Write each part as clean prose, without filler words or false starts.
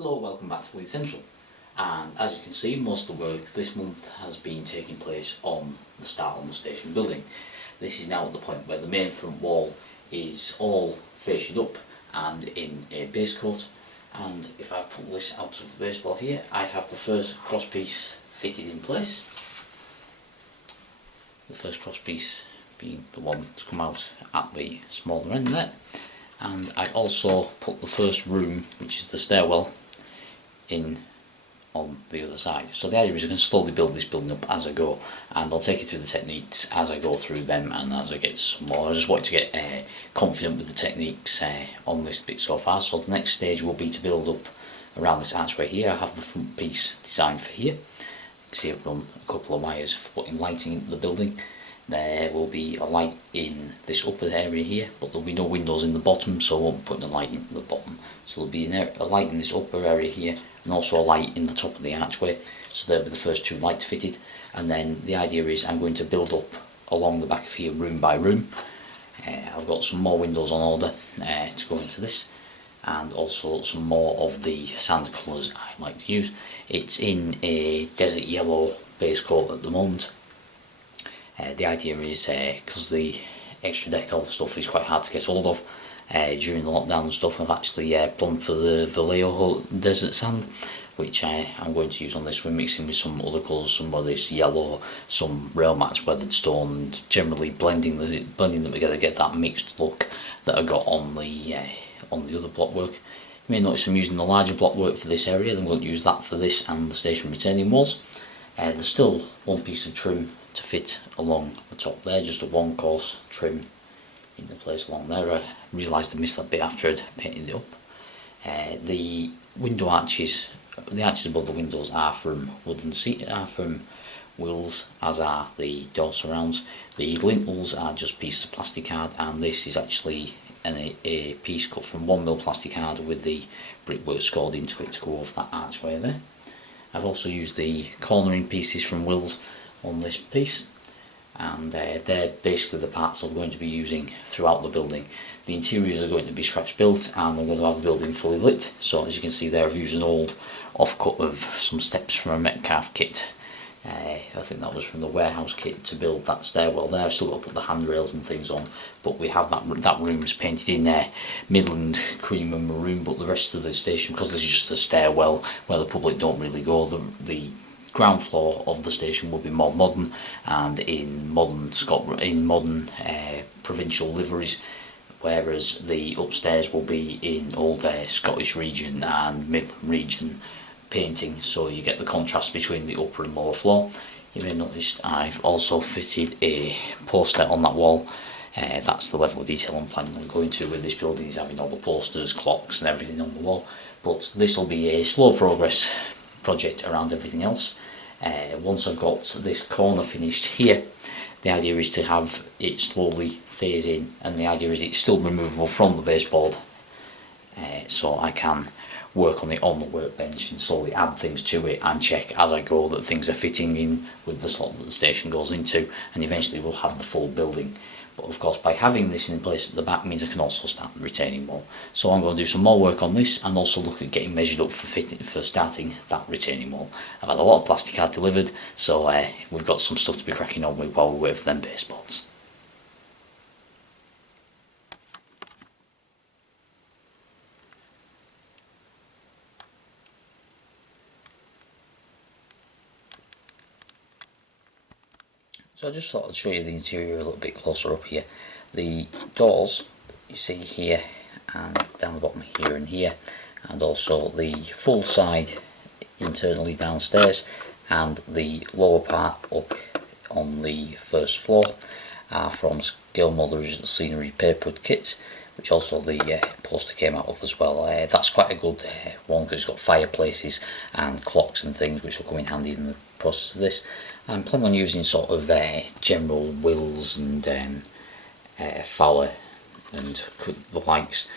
Hello, welcome back to Leith Central, and as you can see, most of the work this month has been taking place on the start on the station building. This is now at the point where the main front wall is all fasciated up and in a base coat, and if I pull this out of the baseboard here, I have the first cross piece fitted in place. The first cross piece being the one to come out at the smaller end there, and I also put the first room, which is the stairwell, in on the other side. So the idea is I can slowly build this building up as I go, and I'll take you through the techniques as I go through them and as I get some more. I just wanted to get confident with the techniques on this bit so far. So the next stage will be to build up around this archway here. I have the front piece designed for here. You can see I've run a couple of wires for putting lighting into the building. There will be a light in this upper area here, but there'll be no windows in the bottom, so I won't put the light into the bottom. So there'll be a light in this upper area here, and also a light in the top of the archway. So there'll be the first two lights fitted, and then the idea is I'm going to build up along the back of here room by room. I've got some more windows on order to go into this, and also some more of the sand colours I like to use. It's in a desert yellow base coat at the moment. The idea is, because the extra decal stuff is quite hard to get hold of during the lockdown and stuff, I've actually plumbed for the Vallejo desert sand, which I'm going to use on this. We're mixing with some other colours, some of this yellow, some rail mats weathered stone, and generally blending them together to get that mixed look that I got on the other block work. You may notice I'm using the larger block work for this area, then we'll use that for this and the station retaining walls. There's still one piece of trim to fit along the top there, just a one course trim in the place along there. I realised I missed that bit after I'd painted it up. The window arches, the arches above the windows are from wooden seat, are from wheels, as are the door surrounds. The lintels are just pieces of plastic card, and this is actually a piece cut from 1mm plastic card with the brickwork scored into it to go over that archway there. I've also used the cornering pieces from Wills on this piece, and they're basically the parts I'm going to be using throughout the building. The interiors are going to be scratch built, and I'm going to have the building fully lit. So as you can see there, I've used an old offcut of some steps from a Metcalf kit. I think that was from the warehouse kit to build that stairwell there. I've still got to put the handrails and things on, but we have that room is painted in Midland cream and maroon, but the rest of the station, because this is just a stairwell where the public don't really go, the ground floor of the station will be more modern and in modern provincial liveries, whereas the upstairs will be in old Scottish region and Midland region painting, so you get the contrast between the upper and lower floor. You may notice I've also fitted a poster on that wall. That's the level of detail I'm planning on going to with this building, is having all the posters, clocks and everything on the wall. But this will be a slow progress project around everything else. Once I've got this corner finished here, the idea is to have it slowly phase in, and the idea is it's still removable from the baseboard, so I can work on it on the workbench and slowly add things to it and check as I go that things are fitting in with the slot that the station goes into, and eventually we'll have the full building. But of course, by having this in place at the back means I can also start the retaining wall. So I'm going to do some more work on this and also look at getting measured up for starting that retaining wall. I've had a lot of plastic card delivered, so we've got some stuff to be cracking on with while we wait for them baseboards. So I just thought I'd show you the interior a little bit closer up here. The doors you see here and down the bottom here and here, and also the full side internally downstairs and the lower part up on the first floor are from Gilmore Original Scenery papered kits, which also the poster came out of as well. That's quite a good one because it's got fireplaces and clocks and things which will come in handy in the process of this. I'm planning on using sort of general Wills and Fowler and the likes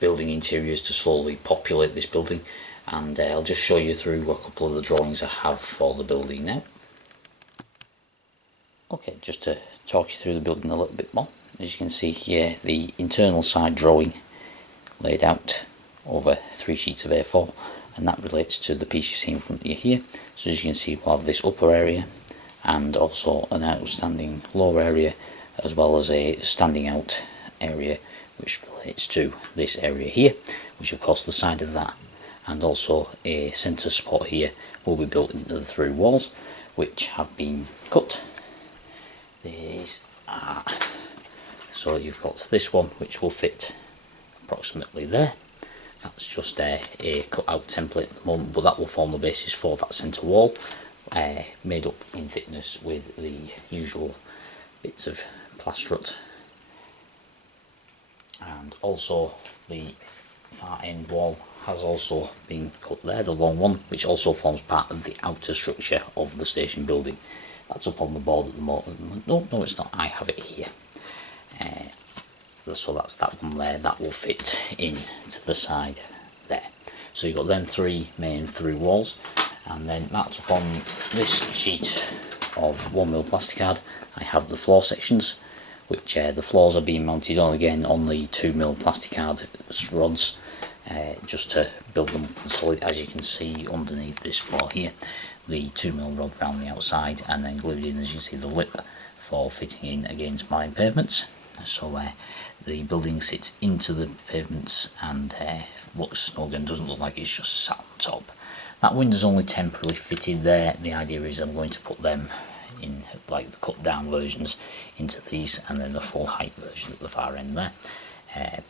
building interiors to slowly populate this building, and I'll just show you through a couple of the drawings I have for the building now. Okay, just to talk you through the building a little bit more. As you can see here, the internal side drawing laid out over 3 sheets of A4, and that relates to the piece you see in front of you here. So as you can see, we'll have this upper area and also an outstanding lower area, as well as a standing out area which relates to this area here, which of course the side of that, and also a centre support here will be built into the through walls, which have been cut. These are, so you've got this one which will fit approximately there. That's just a cut out template at the moment, but that will form the basis for that centre wall, made up in thickness with the usual bits of plastrut. And also the far end wall has also been cut there, the long one, which also forms part of the outer structure of the station building. That's up on the board at the moment. No, it's not. I have it here. So that's that one there. That will fit in to the side there. So you've got them three main through walls, and then marked up on this sheet of 1mm plasticard, I have the floor sections, which the floors are being mounted on again on the 2mm plasticard rods, just to build them solid. As you can see underneath this floor here, the 2mm rod around the outside, and then glued in, as you see, the lip for fitting in against mine pavements. So the building sits into the pavements and looks snug and doesn't look like it's just sat on top. That window's only temporarily fitted there. The idea is I'm going to put them in, like the cut down versions, into these, and then the full height version at the far end there.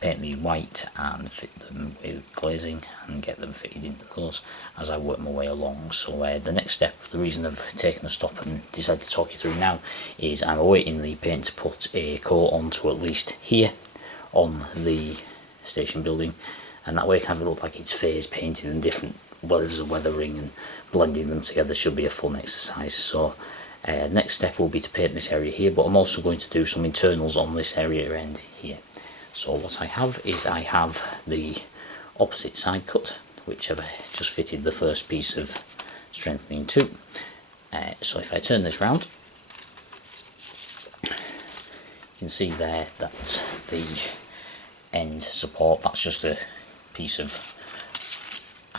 Paint me white and fit them with glazing and get them fitted into those as I work my way along. So the next step, the reason I've taken a stop and decided to talk you through now, is I'm awaiting the paint to put a coat onto at least here on the station building, and that way it kind of look like it's phase painted and different levels of weathering, and blending them together should be a fun exercise. So next step will be to paint this area here, but I'm also going to do some internals on this area end here. So what I have is I have the opposite side cut, which I've just fitted the first piece of strengthening to. So if I turn this round, you can see there that the end support, that's just a piece of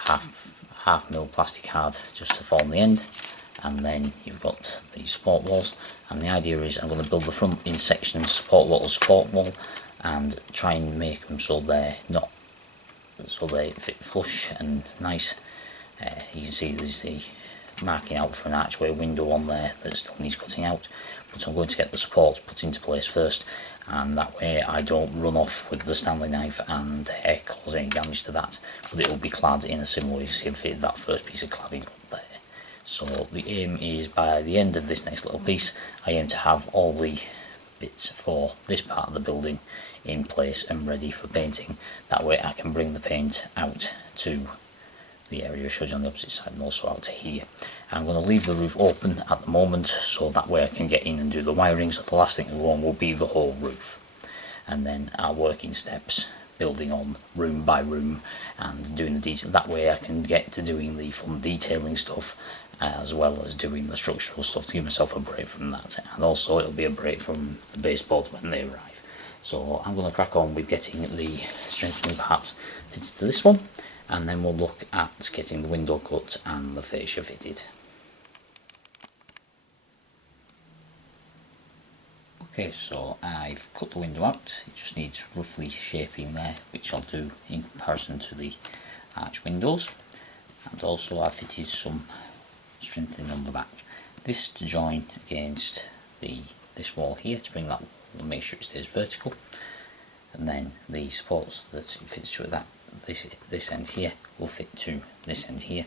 half mil plasticard just to form the end, and then you've got the support walls, and the idea is I'm going to build the front in sections, support wall, and try and make them so they're not, so they fit flush and nice. You can see there's the marking out for an archway window on there that still needs cutting out, but I'm going to get the supports put into place first, and that way I don't run off with the Stanley knife and cause any damage to that, but it will be clad in a similar way. You see I've fitted that first piece of cladding up there. So the aim is by the end of this next little piece, I aim to have all the bits for this part of the building in place and ready for painting. That way I can bring the paint out to the area I showed you on the opposite side, and also out to here. I'm going to leave the roof open at the moment, so that way I can get in and do the wiring. So the last thing to go on will be the whole roof, and then I'll work in steps, building on room by room and doing the detail. That way I can get to doing the fun detailing stuff, as well as doing the structural stuff, to give myself a break from that, and also it'll be a break from the baseboards when they arrive. So I'm going to crack on with getting the strengthening parts fitted to this one, and then we'll look at getting the window cut and the fascia fitted. Okay, so I've cut the window out. It just needs roughly shaping there, which I'll do in comparison to the arch windows, and also I've fitted some strengthening on the back. This to join against this wall here to bring that wall and make sure it stays vertical, and then the supports that it fits to that this end here will fit to this end here,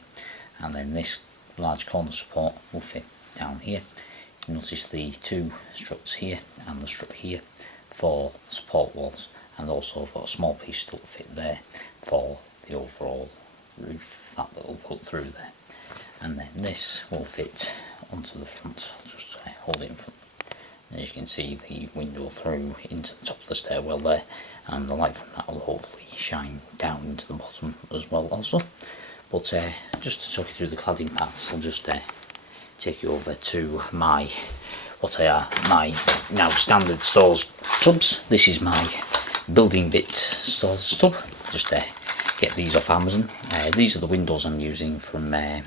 and then this large corner support will fit down here. You notice the two struts here and the strut here for support walls, and also I've got a small piece still to fit there for the overall roof that will cut through there, and then this will fit onto the front. I'll just hold it in front. As you can see, the window through into the top of the stairwell there, and the light from that will hopefully shine down into the bottom as well also. But just to talk you through the cladding parts, I'll just take you over to my now standard stores tubs. This is my building bit stores tub. Just get these off Amazon. These are the windows I'm using from an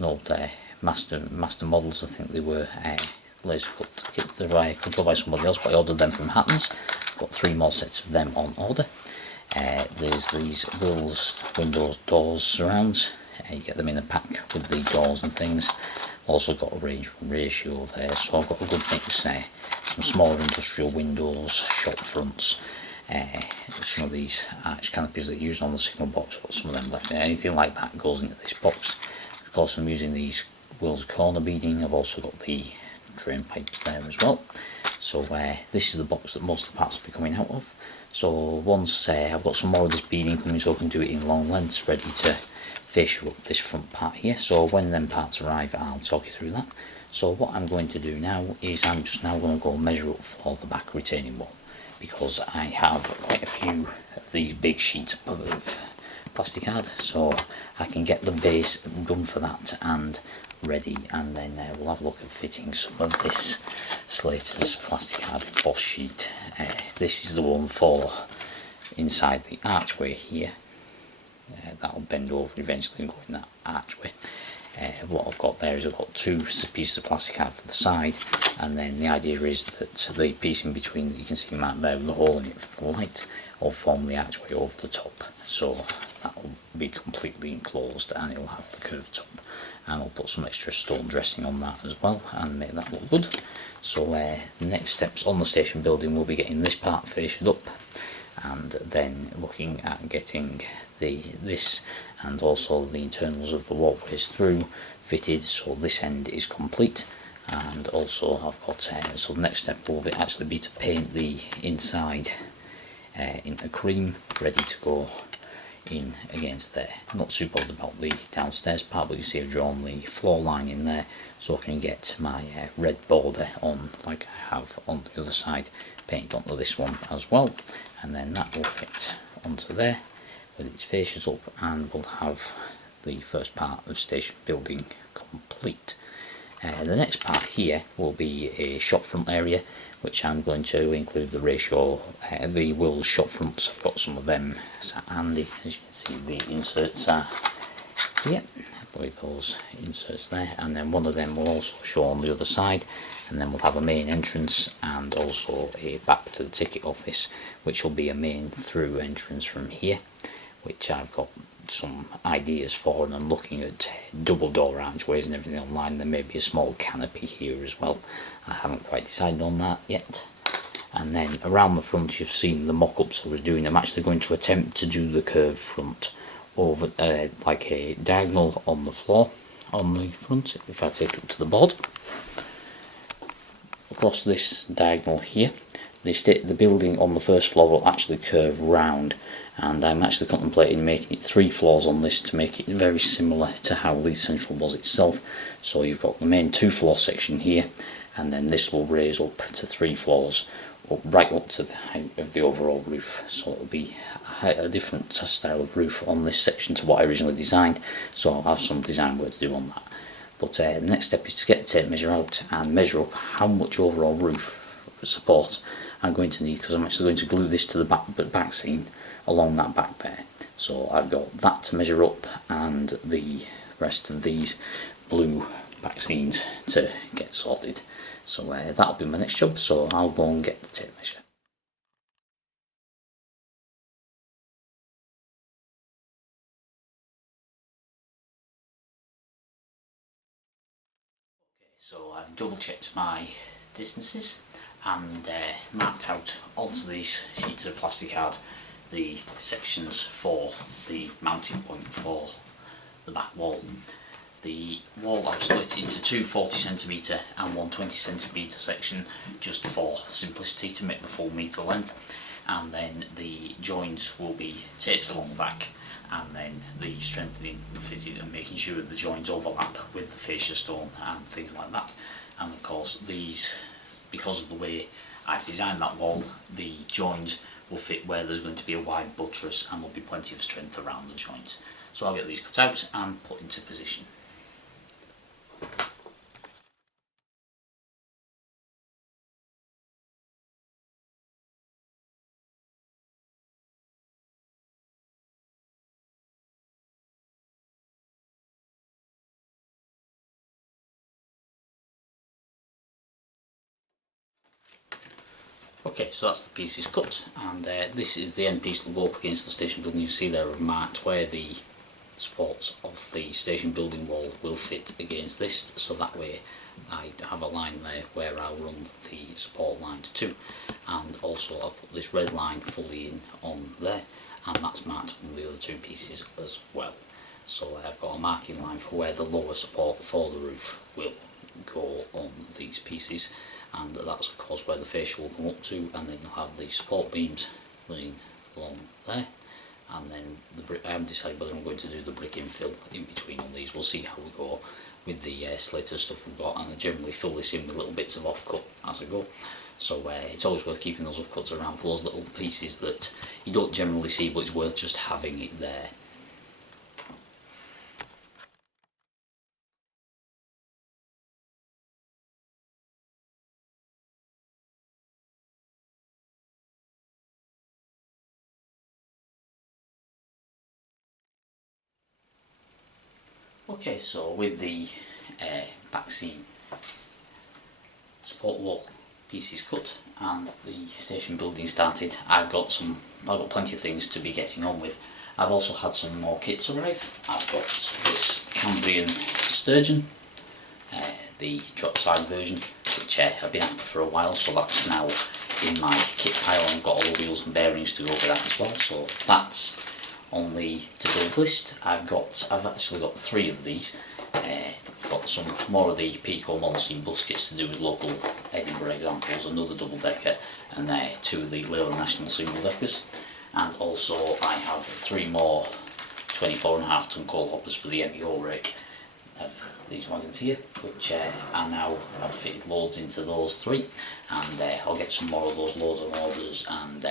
old master models. I think they were laser cut. They're controlled by somebody else, but I ordered them from Hattons. Got 3 more sets of them on order. There's these Wills windows, doors, surrounds. You get them in a pack with the doors and things. Also got a range ratio there, so I've got a good mix there. Some smaller industrial windows, shop fronts, some of these arch canopies that are used on the signal box, got some of them left. Anything like that goes into this box. Of course, I'm using these Wills corner beading. I've also got the drain pipes there as well. So this is the box that most of the parts will be coming out of. So once I've got some more of this beading coming, so I can do it in long lengths, ready to fascia up this front part here. So when them parts arrive, I'll talk you through that. So what I'm going to do now is I'm just now going to go measure up for the back retaining wall, because I have quite a few of these big sheets of plastic card, so I can get the base done for that and ready, and then we'll have a look at fitting some of this Slater's plastic card boss sheet. This is the one for inside the archway here. That'll bend over eventually and go in that archway. What I've got there is I've got 2 pieces of plastic card for the side, and then the idea is that the piece in between that you can see marked there with the hole in it for the light will form the archway over the top, so that will be completely enclosed and it will have the curved top, and I'll put some extra stone dressing on that as well and make that look good. So the next steps on the station building will be getting this part fasciated up, and then looking at getting this and also the internals of the walkways through fitted, so this end is complete. And also I've got so the next step will actually be to paint the inside in a cream, ready to go in against there. Not too bothered about the downstairs part, but you see I've drawn the floor line in there so I can get my red border on, like I have on the other side, painted onto this one as well, and then that will fit onto there with its fascias up, and we'll have the first part of station building complete. The next part here will be a shop front area, which I'm going to include the ratio, the Wills shop fronts. I've got some of them sat handy, as you can see the inserts are here. I believe those inserts there, and then one of them will also show on the other side, and then we'll have a main entrance and also a back to the ticket office, which will be a main through entrance from here, which I've got some ideas for, and I'm looking at double door archways and everything online. There may be a small canopy here as well. I haven't quite decided on that yet. And then around the front, you've seen the mock-ups I was doing. I'm actually going to attempt to do the curved front over like a diagonal on the floor on the front. If I take it up to the board, across this diagonal here, the building on the first floor will actually curve round, and I'm actually contemplating making it 3 floors on this to make it very similar to how Leith Central was itself. So you've got the main 2-floor section here, and then this will raise up to 3 floors, right up to the height of the overall roof. So it'll be a different style of roof on this section to what I originally designed, so I'll have some design work to do on that. But the next step is to get the tape measure out and measure up how much overall roof support I'm going to need, because I'm actually going to glue this to the back seam along that back there. So I've got that to measure up, and the rest of these blue back seams to get sorted. So that'll be my next job, so I'll go and get the tape measure. So I've double checked my distances and marked out onto these sheets of plastic card the sections for the mounting point for the back wall. The wall I've split into 2 40cm and 1 20cm section just for simplicity, to make the full metre length, and then the joints will be taped along the back, and then the strengthening fitted and making sure the joints overlap with the fascia stone and things like that. And of course these, because of the way I've designed that wall, the joints will fit where there's going to be a wide buttress, and there'll be plenty of strength around the joints. So I'll get these cut out and put into position. Okay, so that's the pieces cut, and this is the end piece that will go up against the station building. You see there I've marked where the supports of the station building wall will fit against this, so that way I have a line there where I'll run the support lines to. And also I've put this red line fully in on there, and that's marked on the other two pieces as well. So I've got a marking line for where the lower support for the roof will go on these pieces, and that's of course where the fascia will come up to, and then you'll have the support beams running along there. And then the brick, I haven't decided whether I'm going to do the brick infill in between on these. We'll see how we go with the slater stuff we've got, and I generally fill this in with little bits of offcut as I go. So it's always worth keeping those offcuts around for those little pieces that you don't generally see, but it's worth just having it there. Okay, so with the back seam support wall pieces cut and the station building started, I've got plenty of things to be getting on with. I've also had some more kits arrive. I've got this Cambrian sturgeon, the drop side version, which I've been after for a while, so that's now in my kit pile, and I've got all the wheels and bearings to go with that as well, so that's on the to build list. I've actually got 3 of these. Got some more of the Pico Monsoon bus kits to do with local Edinburgh examples, another double decker, and 2 of the Leith National single deckers. And also I have 3 more 24.5 ton coal hoppers for the MEO rake. These wagons here, which are now, I've fitted loads into those 3, and I'll get some more of those loads on orders, and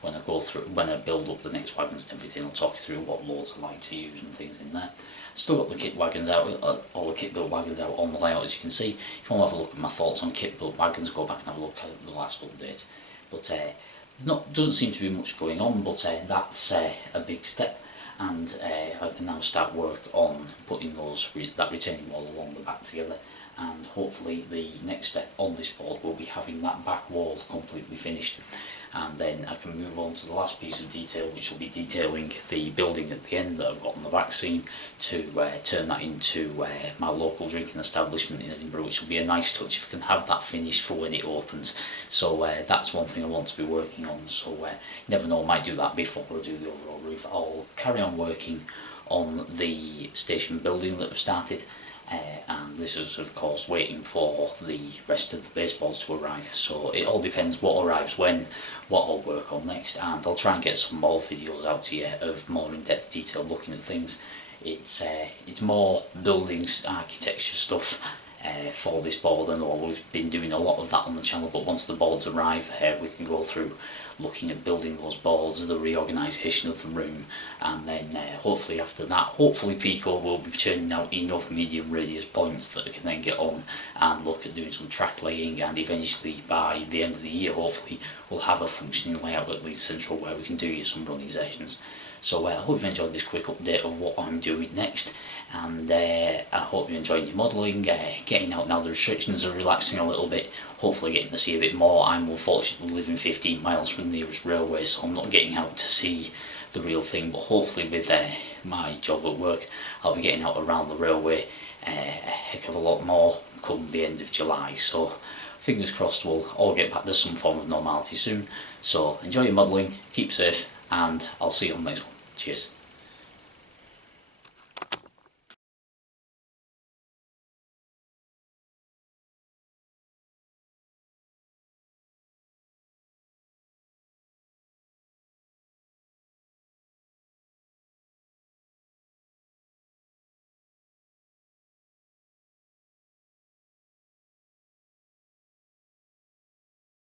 when I build up the next wagons and everything, I'll talk you through what loads I like to use and things in there. Still got the kit wagons out, all the kit built wagons out on the layout, as you can see. If you want to have a look at my thoughts on kit built wagons, go back and have a look at the last update. But doesn't seem to be much going on, but that's a big step. And I can now start work on putting that retaining wall along the back together, and hopefully the next step on this board will be having that back wall completely finished, and then I can move on to the last piece of detail, which will be detailing the building at the end that I've got on the back seam, to turn that into my local drinking establishment in Edinburgh, which will be a nice touch if I can have that finished for when it opens. So that's one thing I want to be working on, so you never know, I might do that before I do the overall roof. I'll carry on working on the station building that I've started, and this is of course waiting for the rest of the baseboards to arrive, so it all depends what arrives when, what I'll work on next, and I'll try and get some more videos out to you of more in-depth detail looking at things. It's more buildings, architecture stuff for this board. I know we've been doing a lot of that on the channel, but once the boards arrive, we can go through looking at building those boards, the reorganisation of the room, and then hopefully after that, hopefully Pico will be churning out enough medium radius points that I can then get on and look at doing some track laying, and eventually by the end of the year hopefully we'll have a functioning layout at Leith Central where we can do some running sessions. So I hope you've enjoyed this quick update of what I'm doing next, and I hope you're enjoying your modelling, getting out now. The restrictions are relaxing a little bit, hopefully getting to see a bit more. I'm unfortunately living 15 miles from the nearest railway, so I'm not getting out to see the real thing, but hopefully with my job at work I'll be getting out around the railway a heck of a lot more come the end of July, so fingers crossed we'll all get back to some form of normality soon. So enjoy your modelling, keep safe, and I'll see you on the next one. Cheers.